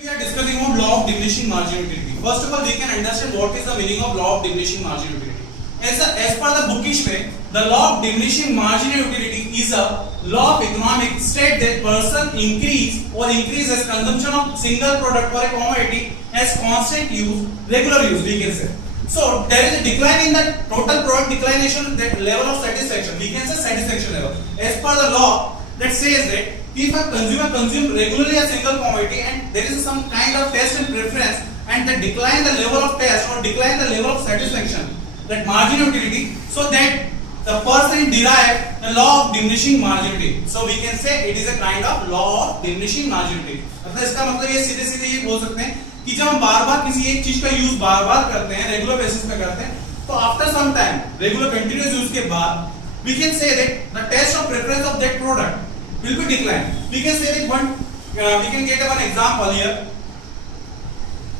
We are discussing about law of diminishing marginal utility. First of all, we can understand what is the meaning of law of diminishing marginal utility. As per the bookish way, the law of diminishing marginal utility is a law of economics state that person increase as consumption of single product or a commodity as constant use, regular use, we can say. So there is a decline in the total product declination, that level of satisfaction, we can say satisfaction level. As per the law that says that if a consumer consumes regularly a single commodity and there is some kind of taste and preference and they decline the level of taste or decline the level of satisfaction, that marginal utility, so that the person derive the law of diminishing marginality. So we can say it is a kind of law of diminishing marginality. मतलब इसका मतलब ये सीधे सीधे ये बोल सकते हैं कि जब हम बार-बार किसी एक चीज का यूज बार-बार करते हैं, रेगुलर बेसिस पे करते हैं, तो after some time regular continuous use के बाद we can say that the taste or preference of that product will be declined. We can say that we can get one example here.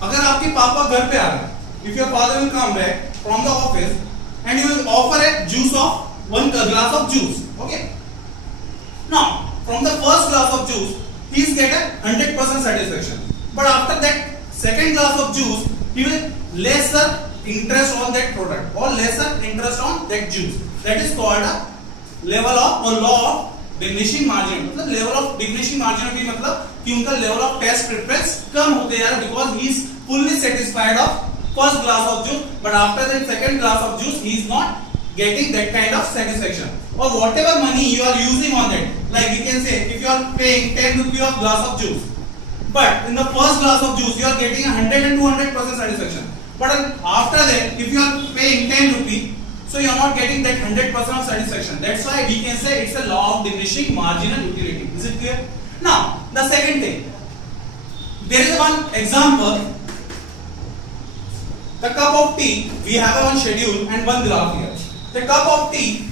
अगर आपके पापा घर पे आ रहे हैं, if your father will come back from the office and you will offer a juice of one glass of juice, okay? Now from the first glass of juice he is get a 100% satisfaction, but after that second glass of juice he will lesser interest on that product or lesser interest on that juice. That is called a level of or law of diminishing margin. मतलब level of diminishing marginality मतलब कि उनका level of taste preference कम होते जा रहा है because he is fully satisfied of first glass of juice, but after that second glass of juice he is not getting that kind of satisfaction. Or whatever money you are using on it, like we can say if you are paying 10 rupees of glass of juice, but in the first glass of juice you are getting 100 and 200% satisfaction. But after that if you are paying 10 rupees, so you are not getting that 100% of satisfaction. That's why we can say it's a law of diminishing marginal utility. Is it clear? Now the second thing, there is one example. The cup of tea, we have one schedule and one graph here. The cup of tea,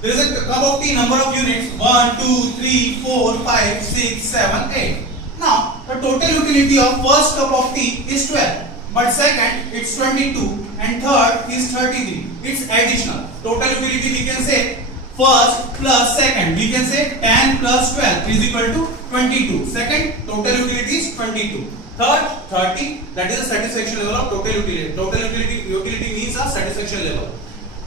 there is a cup of tea number of units 1, 2, 3, 4, 5, 6, 7, 8. Now the total utility of first cup of tea is 12, but second it's 22 and third is 33. It's additional. Total utility we can say first plus second, we can say 10 plus 12 is equal to 22. Second total utility is 22. Third 30, that is the satisfaction level of total utility. Total utility means a satisfaction level.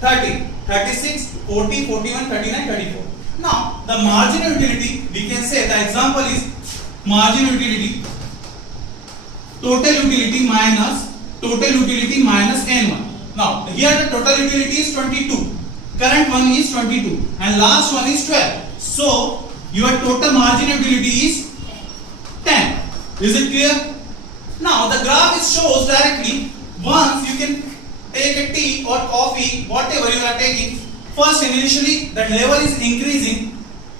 30, 36, 40, 41, 39, 34. Now the marginal utility, we can say the example is marginal utility, total utility minus n1. Now here the total utility is 22, current one is 22 and last one is 12. So your total marginal utility is 10. Is it clear? Now the graph shows directly once you can take a tea or coffee, whatever you are taking, first initially that level is increasing,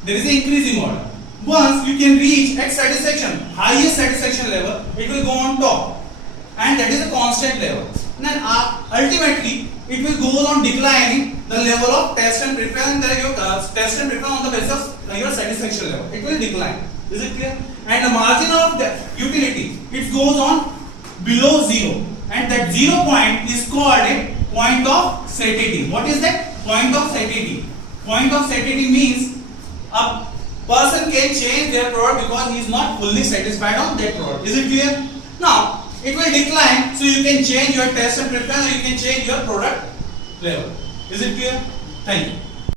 there is an increasing order. Once you can reach at satisfaction, highest satisfaction level, it will go on top and that is a constant level. Then ultimately it will go on declining the level of taste and preference, taste and preference on the basis of your satisfaction level. It will decline. Is it clear? And the margin of the utility, it goes on below zero, and that 0 point is called a point of satiety. What is that? Point of satiety. Point of satiety means a person can change their product because he is not fully satisfied on that product. Is it clear? Now it will decline, so you can change your taste and preference, or you can change your product level. Is it clear? Thank you.